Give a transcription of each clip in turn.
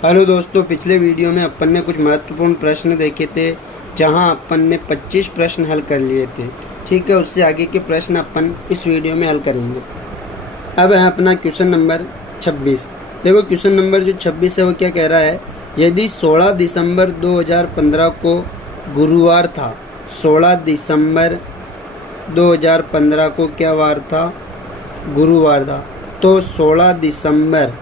Hello दोस्तों, पिछले video में अपन ने कुछ महत्वपूर्ण प्रश्न देखे थे जहां अपन ने 25 प्रश्न हल कर लिए थे। ठीक है, उससे आगे के प्रश्न अपन इस वीडियो में हल करेंगे। अब है अपना क्वेश्चन नंबर 26। देखो क्वेश्चन नंबर जो 26 है वो क्या कह रहा है, यदि 16 दिसंबर 2015 को गुरुवार था, 16 दिसंबर 2015 को क्या वार था, गुरुवार था, तो 16 दिसंबर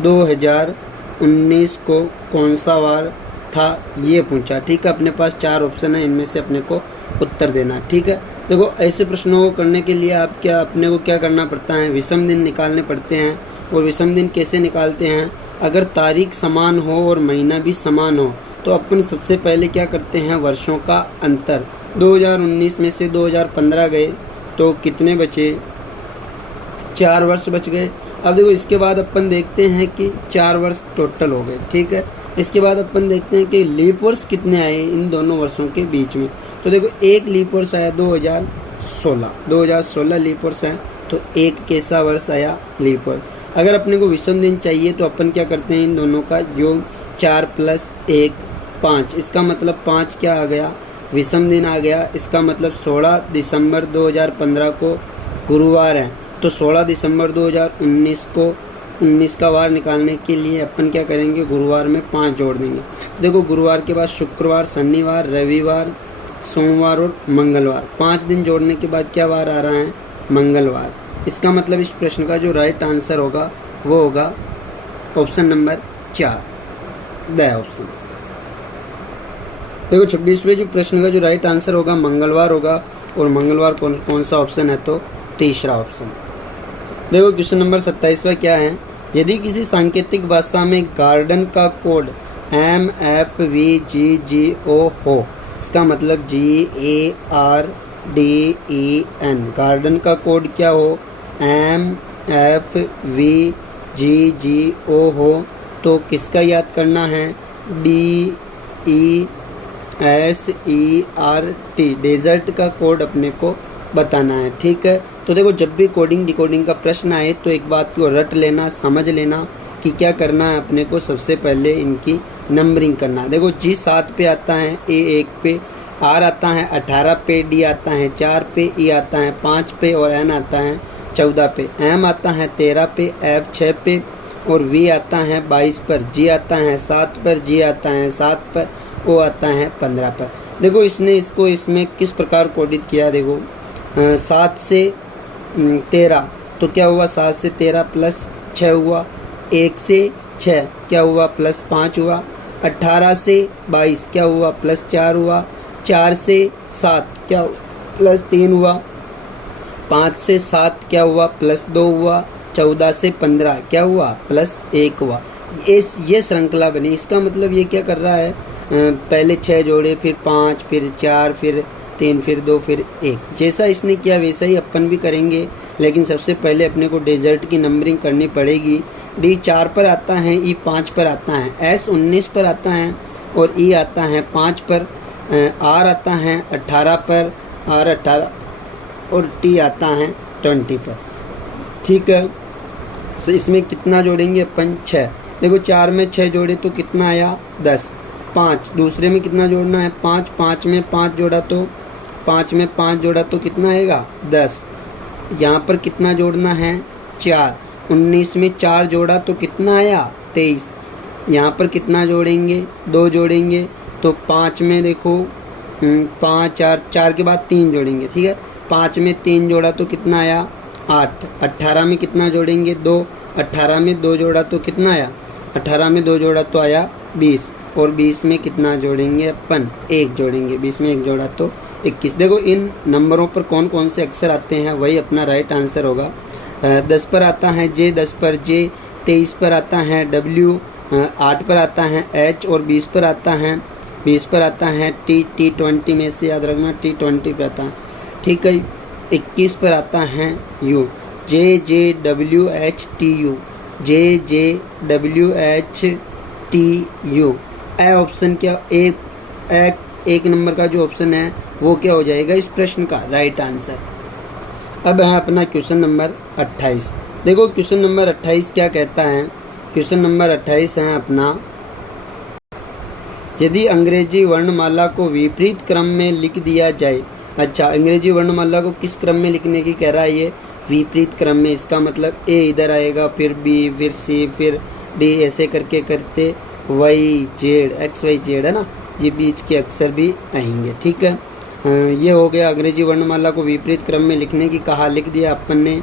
2019 को कौन सा वार था ये पूछा। ठीक है, अपने पास 4 ऑप्शन है, इनमें से अपने को उत्तर देना। ठीक है, देखो ऐसे प्रश्नों को करने के लिए अपने को क्या करना पड़ता है, विषम दिन निकालने पड़ते हैं। और विषम दिन कैसे निकालते हैं, अगर तारीख समान हो और महीना भी समान हो तो अपन सबसे पहले क्या करते हैं, वर्षों का अंतर। 2019 में से 2015 गए तो कितने बचे, 4 वर्ष बच गए। अब देखो इसके बाद अपन देखते हैं कि 4 वर्ष टोटल हो गए। ठीक है, इसके बाद अपन देखते हैं कि लीप वर्ष कितने आए इन दोनों वर्षों के बीच में। तो देखो एक लीप वर्ष आया 2016 लीप वर्ष है, तो एक कैसा वर्ष आया, लीप वर्ष। अगर अपने को विषम दिन चाहिए तो अपन क्या करते हैं, इन दोनों का योग 4 + 1 5। इसका मतलब 5 क्या आ गया, विषम दिन आ गया। इसका मतलब 16 दिसंबर 2015 को गुरुवार है, तो 16 दिसंबर 2019 को 19 का वार निकालने के लिए अपन क्या करेंगे, गुरुवार में 5 जोड़ देंगे। देखो गुरुवार के बाद शुक्रवार, शनिवार, रविवार, सोमवार और मंगलवार, 5 दिन जोड़ने के बाद क्या वार आ रहा है, मंगलवार। इसका मतलब इस प्रश्न का जो राइट आंसर होगा वो होगा ऑप्शन नंबर 4, द ऑप्शन। देखो 26वें जो प्रश्न का जो राइट आंसर होगा मंगलवार होगा, और मंगलवार कौन सा ऑप्शन है, तो तीसरा ऑप्शन। देखो क्वेश्चन नंबर 27वां क्या है, यदि किसी सांकेतिक भाषा में गार्डन का कोड MFVGGO हो, इसका मतलब GARDEN, गार्डन का कोड क्या हो, MFVGGO हो, तो किसका याद करना है, DESERT, डेजर्ट का कोड अपने को बताना है। ठीक है, तो देखो जब भी कोडिंग डिकोडिंग का प्रश्न आए तो एक बात को रट लेना, समझ लेना कि क्या करना है अपने को, सबसे पहले इनकी नंबरिंग करना है। देखो G 7 पे आता है, A 1 पे, R आता है 18 पे, D आता है 4 पे, E आता है 5 पे और N आता है 14 पे, M आता है 13 पे, F 6 पे और V आता है 22 पर, G आता है 7 पर, G आता है 7 पर, O आता है 15 पर। देखो इसमें किस प्रकार कोडित किया, देखो 7 से 13 तो क्या हुआ, 7 से 13 + 6 हुआ, 1 से 6 क्या हुआ, +5 हुआ, 18 से 22 क्या हुआ, +4 हुआ, 4 से 7 क्या +3 हुआ, 5 से 7 क्या हुआ, +2 हुआ, 14 से 15 क्या हुआ, +1 हुआ। ये श्रृंखला बनी। इसका मतलब ये क्या कर रहा है, पहले 6 जोड़े, फिर 5, फिर 4, फिर 3, फिर 2, फिर 1। जैसा इसने किया वैसा ही अपन भी करेंगे, लेकिन सबसे पहले अपने को डेजर्ट की नंबरिंग करनी पड़ेगी। D 4 पर आता है, E 5 पर आता है, S 19 पर आता है और E आता है 5 पर, R आता है 18 पर, R 18 और T आता है 20 पर। ठीक है, तो इसमें कितना जोड़ेंगे अपन, 6। देखो 4 में 6 जोड़े तो कितना आया, 10। 5 दूसरे में कितना जोड़ना है, 5, 5 में 5 जोड़ा तो 5 में 5 जोड़ा तो कितना आएगा, 10। यहाँ पर कितना जोड़ना है, 4। 19 में 4 जोड़ा तो कितना आया, 23। यहाँ पर कितना जोड़ेंगे, 2 जोड़ेंगे, तो 5 में देखो 5 4 के बाद 3 जोड़ेंगे। ठीक है, 5 में 3 जोड़ा तो कितना आया, 8। 18 में कितना जोड़ेंगे, 2। 18 में 2 जोड़ा तो कितना आया, 18 में 2 जोड़ा तो आया 20। और 20 में कितना जोड़ेंगे अपन, 1 जोड़ेंगे, 20 में 1 जोड़ा तो 21। देखो इन नंबरों पर कौन कौन से अक्षर आते हैं वही अपना राइट आंसर होगा। 10 पर आता है J, 10 पर J, 23 पर आता है W, 8 पर आता है H और 20 पर आता है T। T20 में से याद रखना T20 पे आता है। ठीक है, 21 पर आता है U, JJWHTU, JJWHTU। ऑप्शन क्या, एक नंबर का जो ऑप्शन है वो क्या हो जाएगा इस प्रश्न का राइट आंसर। अब है अपना क्वेश्चन नंबर 28। देखो क्वेश्चन नंबर 28 क्या कहता है, क्वेश्चन नंबर 28 है अपना यदि अंग्रेजी वर्णमाला को विपरीत क्रम में लिख दिया जाए। अच्छा, अंग्रेजी वर्णमाला को किस क्रम में लिखने की कह रहा है ये? विपरीत क्रम में। इसका मतलब ए इधर आएगा, फिर बी, फिर सी, फिर डी, ऐसे करके करते y z, x y z है ना, ये बीच के अक्षर भी आएंगे। ठीक है, ये हो गया अंग्रेजी वर्णमाला को विपरीत क्रम में लिखने की कहा, लिख दिया अपन ने।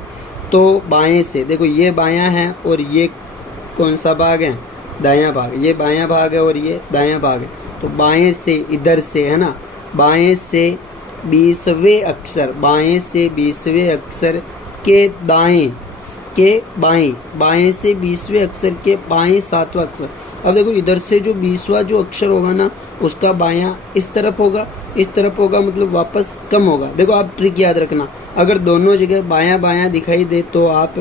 तो बाएं से देखो, ये बायां है और ये कौन सा भाग है? दायां भाग। ये बायां भाग है और ये दायां भाग है। तो बाएं से इधर से है ना, बाएं से 20वें अक्षर, बाएं से 20वें अक्षर के दाएं के बाएं, बाएं से 20वें अक्षर के बाएं 7वां अक्षर। अब देखो इधर से जो 20वां जो अक्षर होगा ना, उसका बायां इस तरफ होगा, इस तरफ होगा, मतलब वापस कम होगा। देखो आप ट्रिक याद रखना, अगर दोनों जगह बायां बायां दिखाई दे तो आप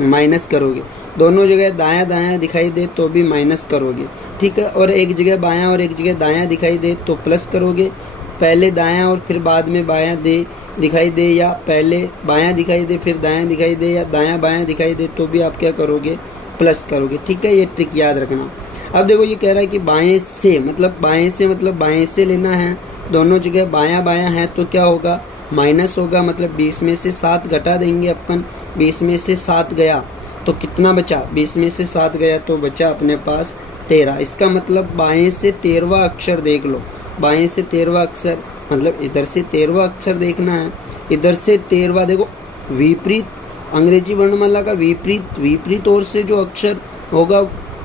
माइनस करोगे, दोनों जगह दायां दायां दिखाई दे तो भी माइनस करोगे। ठीक है, और एक जगह बायां और एक जगह दायां दिखाई दे तो प्लस करोगे। पहले दायां और फिर बाद में बायां दिखाई दे, या पहले बायां दिखाई दे फिर दायां दिखाई दे, या दायां बायां दिखाई दे तो भी आप क्या करोगे? प्लस करोगे। ठीक है, ये ट्रिक याद रखना। अब देखो ये कह रहा है कि बाएं से मतलब बाएं से लेना है, दोनों जगह बायां बायां है तो क्या होगा? माइनस होगा, मतलब 20 में से 7 घटा देंगे अपन। 20 में से 7 गया तो कितना बचा? 20 में से 7 गया तो बचा अपने पास 13। इसका मतलब बाएं से 13वां अक्षर देख लो, बाएं से 13वां अक्षर, मतलब इधर से 13वां अक्षर देखना है, इधर से 13वां। देखो विपरीत, अंग्रेजी वर्णमाला का विपरीत ओर से जो अक्षर होगा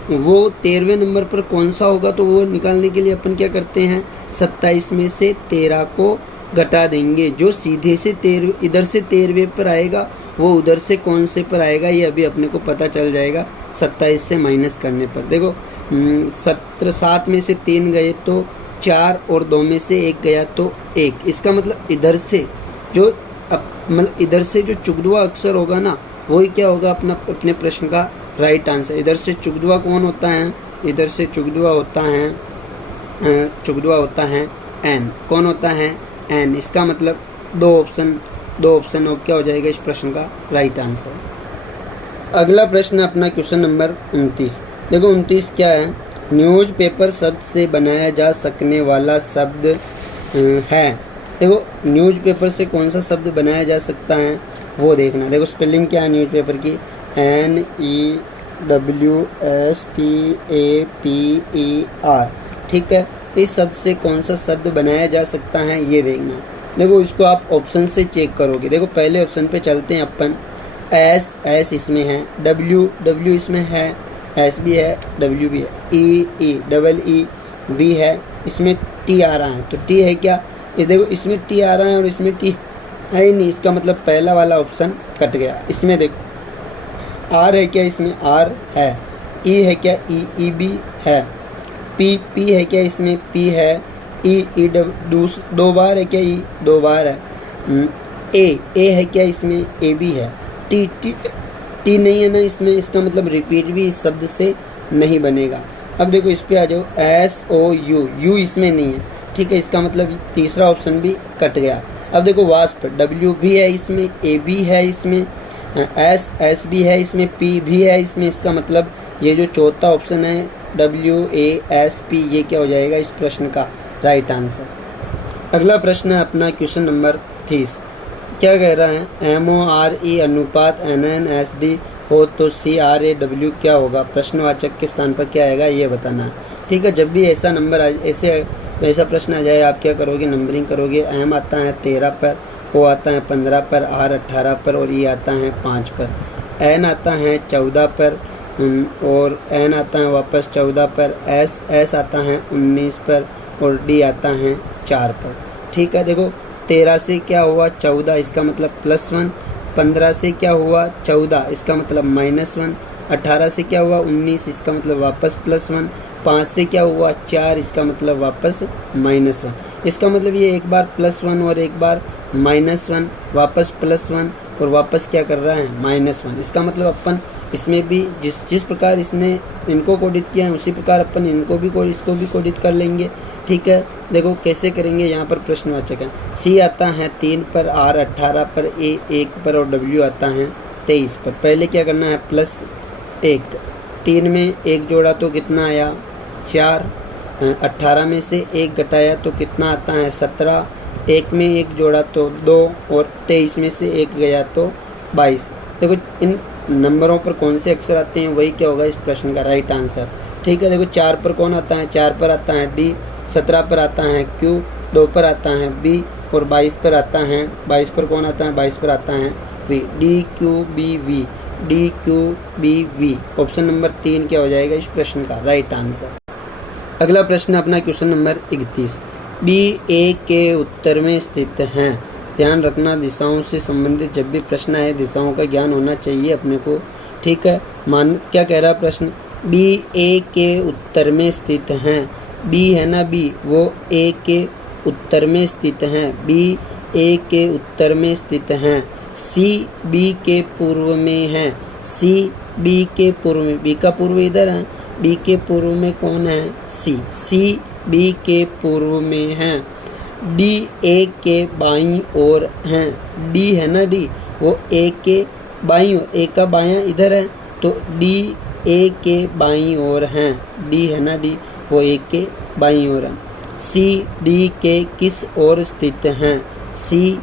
वो 13वें नंबर पर कौन सा होगा? तो वो निकालने के लिए अपन क्या करते हैं? 27 में से 13 को घटा देंगे। जो सीधे से 13 इधर से 13वें पर आएगा वो उधर से कौन से पर आएगा, ये अभी अपने को पता चल जाएगा 27 से माइनस करने पर। देखो 7 में से 3 गए तो 4, और 2 में से 1 गया तो 1। इसका मतलब इधर से जो इधर से जो चुगदुआ अक्षर होगा ना, वही क्या होगा? अपने प्रश्न का राइट आंसर। इधर से चुगदुआ कौन होता है? इधर से चुगदुआ होता है एन। कौन होता है? एन। इसका मतलब दो ऑप्शन हो क्या हो जाएगा इस प्रश्न का राइट आंसर। अगला प्रश्न अपना क्वेश्चन नंबर 29। देखो 29 क्या है? न्यूज़पेपर शब्द से बनाया जा सकने वाला शब्द है। देखो न्यूज़पेपर से कौन सा शब्द बनाया जा सकता है वो देखना। देखो स्पेलिंग क्या है न्यूज़पेपर की? NEWSPAPER। ठीक है, इस शब्द से कौन सा शब्द बनाया जा सकता है ये देखना। देखो इसको आप ऑप्शन से चेक करोगे। देखो पहले ऑप्शन पे चलते हैं अपन। एस इसमें है, डब्ल्यू इसमें है, एस भी है, डब्ल्यू भी है, डबल ई भी है, इसमें टी आ रहा है। तो टी है क्या? ये देखो इसमें टी आ रहा है और इसमें टी है ही नहीं, इसका मतलब पहला वाला ऑप्शन कट गया। इसमें देखो आर है क्या? इसमें आर है। ई है क्या? ई भी है। पी है क्या? इसमें पी है। ई दो बार है क्या? ई 2 बार है। ए है क्या? इसमें ए भी है। टी नहीं है ना इसमें, इसका मतलब रिपीट भी इस शब्द से नहीं बनेगा। अब देखो इस पे आ जाओ, SOU इसमें नहीं है। ठीक है, इसका मतलब तीसरा ऑप्शन भी कट गया। अब देखो वास्प, डब्ल्यू भी है इसमें, ए भी है इसमें, एस भी है इसमें, पी भी है इसमें। इसका मतलब ये जो चौथा ऑप्शन है WASP, ये क्या हो जाएगा इस प्रश्न का राइट आंसर। अगला प्रश्न है अपना क्वेश्चन नंबर 30। क्या कह रहा है? MORE अनुपात NNSD हो तो CRAW क्या होगा? प्रश्नवाचक के स्थान पर क्या आएगा ये बताना है। ठीक है, जब भी ऐसा नंबर ऐसा प्रश्न आ जाए आप क्या करोगे? नंबरिंग करोगे। M आता है 13 पर, O आता है 15 पर, R 18 पर और E आता है 5 पर। N आता है 14 पर और N आता है वापस 14 पर। S आता है 19 पर और D आता है 4 पर। ठीक है, देखो 13 से क्या हुआ? 14, इसका मतलब +1। 15 से क्या हुआ? 14, इसका मतलब -1। 18 से क्या हुआ? 19, इसका मतलब वापस +1। 5 से क्या हुआ? 4, इसका मतलब वापस -1। इसका मतलब ये एक बार +1 और एक बार -1, वापस +1 और वापस क्या कर रहा है? -1। इसका मतलब अपन इसमें भी जिस प्रकार इसने इनको कोडित किया है उसी प्रकार अपन इसको भी कोडित कर लेंगे। ठीक है, देखो कैसे करेंगे। यहाँ पर प्रश्नवाचक है। C आता है 3 पर, R 18 पर, A 1 पर और W आता है 23 पर। पहले क्या करना है? +1। 3 में 1 जोड़ा तो कितना आया? 4। 18 में से 1 घटाया तो कितना आता है 17, 1 में 1 जोड़ा तो 2 और 23 में से 1 गया तो 22। देखो इन नंबरों पर कौन से अक्षर आते हैं वही क्या होगा इस प्रश्न का राइट आंसर। ठीक है, देखो 4 पर कौन आता है, 4 पर आता है डी, 17 पर आता है क्यू, 2 पर आता है बी और 22 पर आता है, 22 पर कौन आता है, 22 पर आता है V. D Q B V, D Q B V, option number 3 क्या हो जाएगा इस प्रश्न का राइट आंसर। अगला प्रश्न अपना क्वेश्चन नंबर 31, बी ए के उत्तर में स्थित हैं। ध्यान रखना दिशाओं से संबंधित जब भी प्रश्न आए दिशाओं का ज्ञान होना चाहिए अपने को। ठीक है, मान क्या कह रहा है प्रश्न, बी ए के उत्तर में स्थित हैं। बी है ना बी, वो ए के उत्तर में स्थित हैं, बी ए के उत्तर में स्थित हैं। सी बी के पूर्व में है, सी बी के पूर्व में, बी का पूर्व इधर है, बी के पूर्व में कौन है सी, सी बी के पूर्व में है। डी ए के बाईं ओर हैं, डी है ना डी, वो ए के बाईं ओर, ए का बायां इधर है तो डी ए के बाईं ओर हैं, डी है ना डी, वो ए के बाईं ओर है। सी डी के किस ओर स्थित हैं, सी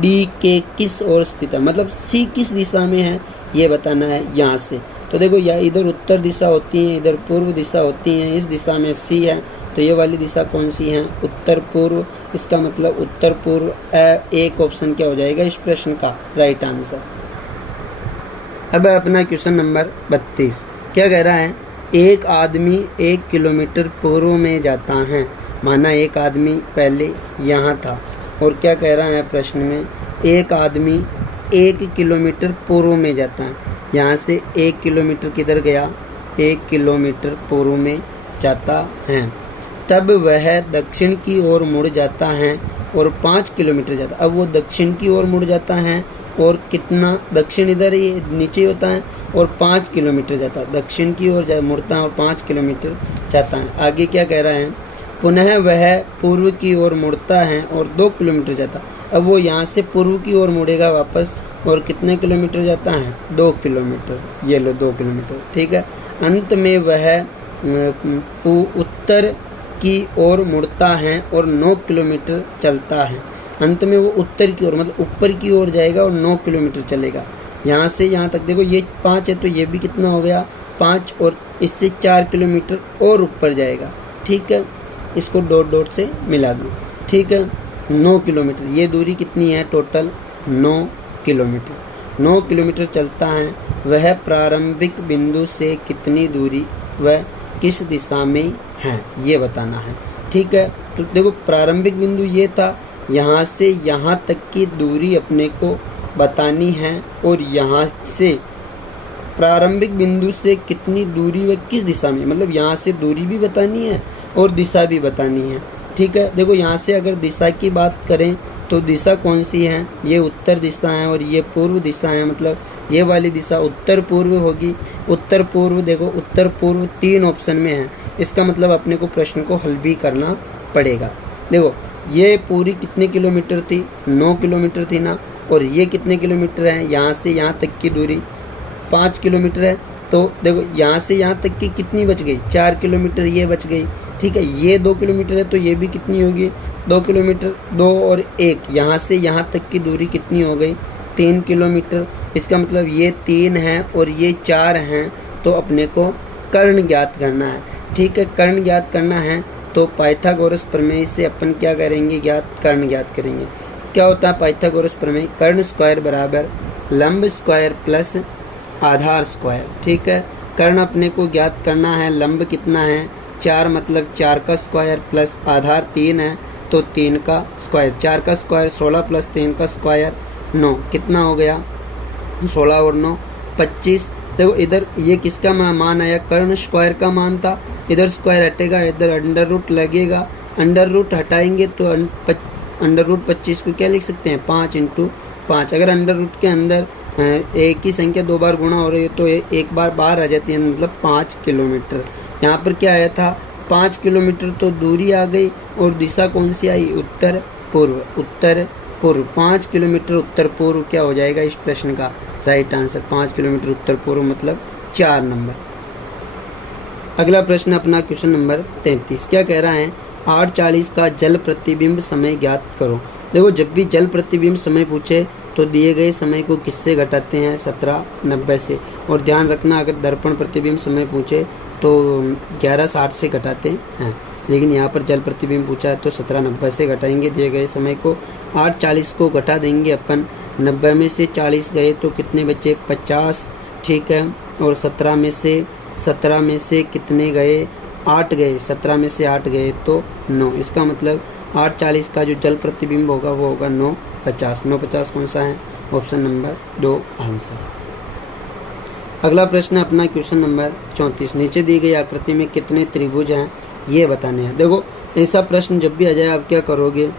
डी के किस ओर स्थित है, मतलब सी किस दिशा में है ये बताना है यहाँ से। तो देखो या इधर उत्तर दिशा होती है, इधर पूर्व दिशा होती है, इस दिशा में सी है तो ये वाली दिशा कौन सी है, उत्तर पूर्व। इसका मतलब उत्तर पूर्व एक ऑप्शन क्या हो जाएगा इस प्रश्न का राइट आंसर। अब अपना क्वेश्चन नंबर 32 क्या कह रहा है, एक आदमी 1 किलोमीटर पूर्व में जाता है। माना एक आदमी पहले यहाँ था और क्या कह रहा है प्रश्न में, एक आदमी 1 किलोमीटर पूर्व में जाता है। यहाँ से 1 किलोमीटर किधर गया, 1 किलोमीटर पूर्व में जाता है, तब वह दक्षिण की ओर मुड़ जाता है और 5 किलोमीटर जाता। अब वो दक्षिण की ओर मुड़ जाता है और कितना, दक्षिण इधर ही नीचे होता है और 5 किलोमीटर जाता है, दक्षिण की ओर मुड़ता है और 5 किलोमीटर जाता है। आगे क्या कह रहा है, पुनः वह पूर्व की ओर मुड़ता है और 2 किलोमीटर जाता। अब वो यहाँ से पूर्व की ओर मुड़ेगा वापस और कितने किलोमीटर जाता है, 2 किलोमीटर, ये लो 2 किलोमीटर। ठीक है, अंत में वह उत्तर की ओर मुड़ता है और 9 किलोमीटर चलता है। अंत में वो उत्तर की ओर मतलब ऊपर की ओर जाएगा और 9 किलोमीटर चलेगा। यहाँ से यहाँ तक देखो ये 5 है तो ये भी कितना हो गया 5 और इससे 4 किलोमीटर और ऊपर जाएगा। ठीक है, इसको डॉट डॉट से मिला दो। ठीक है, 9 किलोमीटर, ये दूरी कितनी है टोटल 9 किलोमीटर। 9 किलोमीटर चलता है। वह प्रारंभिक बिंदु से कितनी दूरी वह किस दिशा में है ये बताना है। ठीक है, तो देखो प्रारंभिक बिंदु ये था, यहाँ से यहाँ तक की दूरी अपने को बतानी है और यहाँ से प्रारंभिक बिंदु से कितनी दूरी व किस दिशा में, मतलब यहाँ से दूरी भी बतानी है और दिशा भी बतानी है। ठीक है, देखो यहाँ से अगर दिशा की बात करें तो दिशा कौन सी है, ये उत्तर दिशा है और ये पूर्व दिशा है, मतलब ये वाली दिशा उत्तर पूर्व होगी। उत्तर पूर्व देखो उत्तर पूर्व 3 ऑप्शन में है, इसका मतलब अपने को प्रश्न को हल भी करना पड़ेगा। देखो ये पूरी कितने किलोमीटर थी, 9 किलोमीटर थी ना, और ये कितने किलोमीटर है, यहाँ से यहाँ तक की दूरी 5 किलोमीटर है। तो देखो यहाँ से यहाँ तक की कितनी बच गई, 4 किलोमीटर ये बच गई। ठीक है, ये 2 किलोमीटर है तो ये भी कितनी होगी 2 किलोमीटर, 2 और 1 यहाँ से यहाँ तक की दूरी कितनी हो गई 3 किलोमीटर। इसका मतलब ये 3 है और ये 4 हैं, तो अपने को कर्ण ज्ञात करना है। ठीक है, कर्ण ज्ञात करना है तो पाइथागोरस प्रमेय से अपन क्या करेंगे, कर्ण ज्ञात करेंगे। क्या होता है पाइथागोरस प्रमेय, कर्ण स्क्वायर बराबर लंब स्क्वायर प्लस आधार स्क्वायर। ठीक है, कर्ण अपने को ज्ञात करना है, लंब कितना है 4 मतलब 4 का स्क्वायर प्लस आधार 3 है तो 3 का स्क्वायर, 4 का स्क्वायर 16 प्लस 3 का स्क्वायर 9, कितना हो गया 16 और 9 25। देखो इधर ये किसका मान आया, कर्ण स्क्वायर का मान था, इधर स्क्वायर हटेगा, इधर अंडर रूट लगेगा, अंडर रूट हटाएंगे तो अंडर रूट 25 को क्या लिख सकते हैं 5 × 5। अगर अंडर रूट के अंदर एक ही संख्या 2 बार गुणा हो रही है तो एक बार बाहर आ जाती है, मतलब 5 किलोमीटर। यहाँ पर क्या आया था 5 किलोमीटर, तो दूरी आ गई और दिशा कौन सी आई उत्तर पूर्व, उत्तर पूर्व 5 किलोमीटर उत्तर पूर्व क्या हो जाएगा इस प्रश्न का राइट आंसर। 5 किलोमीटर उत्तर पूर्व मतलब 4 नंबर। अगला प्रश्न अपना क्वेश्चन नंबर 33 क्या कह रहा है, 8:40 का जल प्रतिबिंब समय ज्ञात करो। देखो जब भी जल प्रतिबिंब समय पूछे तो दिए गए समय को किससे घटाते हैं, 17:90 से। और ध्यान रखना अगर दर्पण प्रतिबिंब समय पूछे तो 11:60 से घटाते हैं, लेकिन यहाँ पर जल प्रतिबिंब पूछा है तो 17:90 से घटाएंगे दिए गए समय को। 8:40 को घटा देंगे अपन, 90 में से 40 गए तो कितने बचे, 50, ठीक है। और 17 में से कितने गए, 8 गए, 17 में से 8 गए तो 9। इसका मतलब 8:40 का जो जल प्रतिबिंब होगा वो होगा 9:50। 9:50 कौन सा है, ऑप्शन नंबर 2 आंसर। अगला प्रश्न अपना क्वेश्चन नंबर 34, नीचे दी गई आकृति में कितने त्रिभुज हैं ये बताने हैं। देखो ऐसा प्रश्न जब भी आ जाए आप क्या करोगे,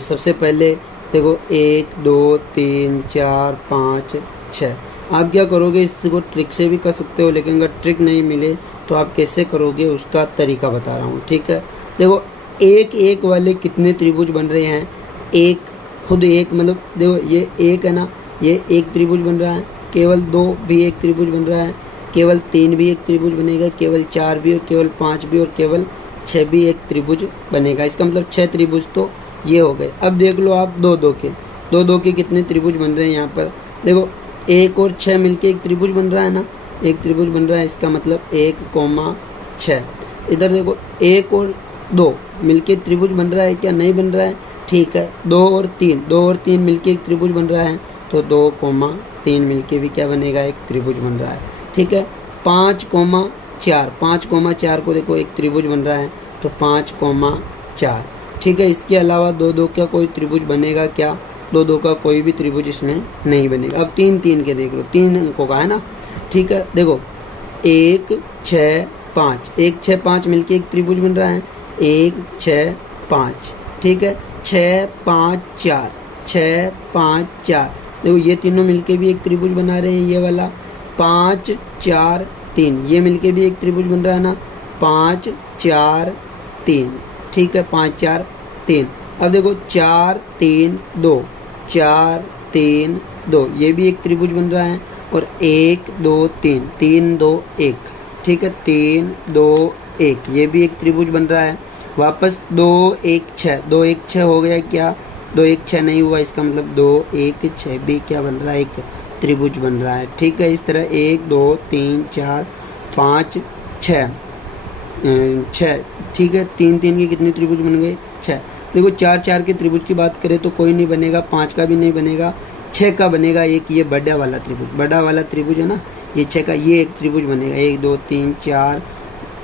सबसे पहले देखो 1 2 3 4 5 6, आप क्या करोगे, इसको ट्रिक से भी कर सकते हो, लेकिन अगर ट्रिक नहीं मिले तो आप कैसे करोगे उसका तरीका बता रहा हूँ, ठीक है। देखो एक एक वाले कितने त्रिभुज बन रहे हैं, एक खुद एक, मतलब देखो ये एक है ना, ये एक त्रिभुज बन रहा है, केवल 2 भी एक त्रिभुज बन रहा है, केवल 3 भी एक त्रिभुज बनेगा, केवल 4 भी, और केवल 5 भी, और केवल 6 भी एक त्रिभुज बनेगा। इसका मतलब 6 त्रिभुज तो ये हो गए। अब देख लो आप 2 के कितने त्रिभुज बन रहे हैं। यहाँ पर देखो 1 और 6 मिलके एक त्रिभुज बन रहा है ना, एक त्रिभुज बन रहा है। इसका मतलब 1,6। इधर देखो 1 और 2 मिलके त्रिभुज बन रहा है क्या, नहीं बन रहा है, ठीक है। 2 और 3 मिलके एक त्रिभुज बन रहा है, तो 2,3 मिलके भी क्या बनेगा, एक त्रिभुज बन रहा है, ठीक है। 5,4 को देखो एक त्रिभुज बन रहा है, तो 5,4, ठीक है। इसके अलावा 2 का कोई त्रिभुज बनेगा क्या, 2 का कोई भी त्रिभुज इसमें नहीं बनेगा। अब 3 के देख लो, 3 अंकों का है ना, ठीक है। देखो 1 6 5, 1 6 5 मिलके एक त्रिभुज बन रहा है, 1 6 5, ठीक है। 6 5 4, 6 5 4, देखो ये तीनों मिलके भी एक त्रिभुज बना रहे हैं, ये वाला। 5 4 3, ये मिलके भी एक त्रिभुज बन रहा है ना, 5 4 3, ठीक है, 5 4 3। अब देखो 4 3 2, 4 3 2, ये भी एक त्रिभुज बन रहा है। और 1 2 3, 3 2 1, ठीक है, 3 2 1, ये भी एक त्रिभुज बन रहा है। वापस 2 1 6, 2 1 6 हो गया क्या, 2 1 6 नहीं हुआ, इसका मतलब 2 1 6 भी क्या बन रहा है, एक त्रिभुज बन रहा है, ठीक है। इस तरह 1 2 3 4 5 6, ठीक है। 3 के कितने त्रिभुज बन गए, 6। देखो 4 4 के त्रिभुज की बात करें तो कोई नहीं बनेगा, 5 का भी नहीं बनेगा, 6 का बनेगा एक, ये बड़ा वाला त्रिभुज है ना, ये 6 का ये एक त्रिभुज बनेगा। 1 2 3 4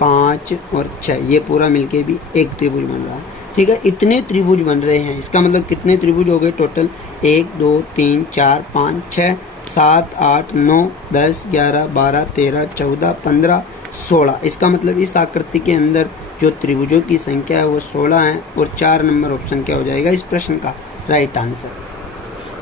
5 और 6, ये पूरा मिलके भी एक त्रिभुज बन रहा है, ठीक है। इतने त्रिभुज बन रहे हैं, इसका मतलब कितने त्रिभुज हो गए टोटल, 1 2 3 4 5 6 7 8 9 10 11 12 13 14 15 16। इसका मतलब इस आकृति के अंदर जो त्रिभुजों की संख्या है वो 16 है, और 4 नंबर ऑप्शन क्या हो जाएगा इस प्रश्न का राइट आंसर।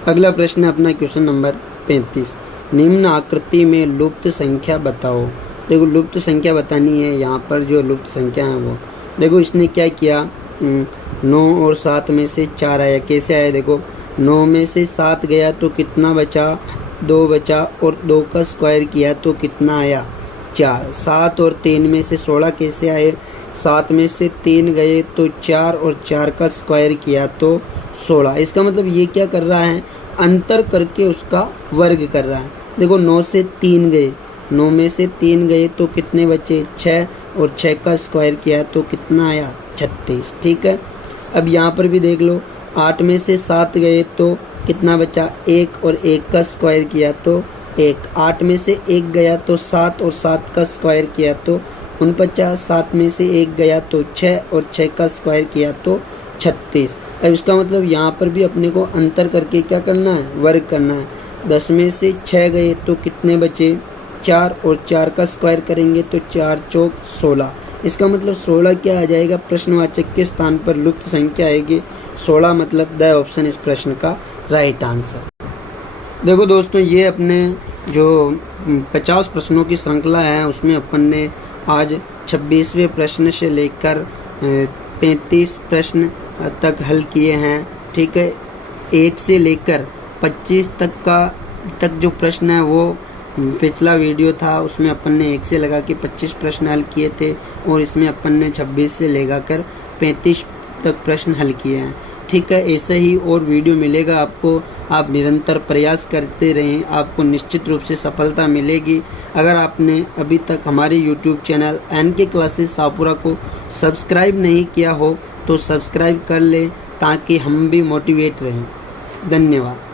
अगला प्रश्न है अपना क्वेश्चन नंबर 35, निम्न आकृति में लुप्त संख्या बताओ। देखो लुप्त संख्या बतानी है, यहाँ पर जो लुप्त संख्या है वो देखो इसने क्या किया, 9 और 7 में से 4 आया, कैसे आया, देखो 9 में से 7 गया तो कितना बचा, 2 बचा, और 2 का स्क्वायर किया तो कितना आया, 4। 7 और 3 में से 16 कैसे आए, 7 में से 3 गए तो 4, और 4 का स्क्वायर किया तो 16। इसका मतलब ये क्या कर रहा है, अंतर करके उसका वर्ग कर रहा है। देखो 9 से 3 गए, 9 में से 3 गए तो कितने बचे, 6, और 6 का स्क्वायर किया तो कितना आया, 36, ठीक है। अब यहाँ पर भी देख लो, 8 में से 7 गए तो कितना बचा, 1, और 1 का स्क्वायर किया तो 1। 8 में से 1 गया तो 7, और 7 का स्क्वायर किया तो 49। 7 में से 1 गया तो 6, और 6 का स्क्वायर किया तो 36। अब इसका मतलब यहाँ पर भी अपने को अंतर करके क्या करना है, वर्ग करना है। 10 में से 6 गए तो कितने बचे, 4, और 4 का स्क्वायर करेंगे तो 4 चौक 16। इसका मतलब 16 क्या आ जाएगा, प्रश्नवाचक के स्थान पर लुप्त संख्या आएगी 16, मतलब द ऑप्शन इस प्रश्न का राइट आंसर। देखो दोस्तों ये अपने जो 50 प्रश्नों की श्रृंखला है उसमें अपन ने आज 26वें प्रश्न से लेकर 35 प्रश्न तक हल किए हैं, ठीक है। 1 से लेकर 25 तक जो प्रश्न है वो पिछला वीडियो था उसमें अपन ने 1 से लगा के 25 प्रश्न हल किए थे और इसमें अपन ने 26 से लगाकर 35 तक प्रश्न हल किए हैं। ठीक है, ऐसे ही और वीडियो मिलेगा आपको। आप निरंतर प्रयास करते रहें, आपको निश्चित रूप से सफलता मिलेगी। अगर आपने अभी तक हमारे YouTube channel NK classes Shahpura को सब्सक्राइब नहीं किया हो तो सब्सक्राइब कर लें ताकि हम भी मोटिवेट रहें। धन्यवाद।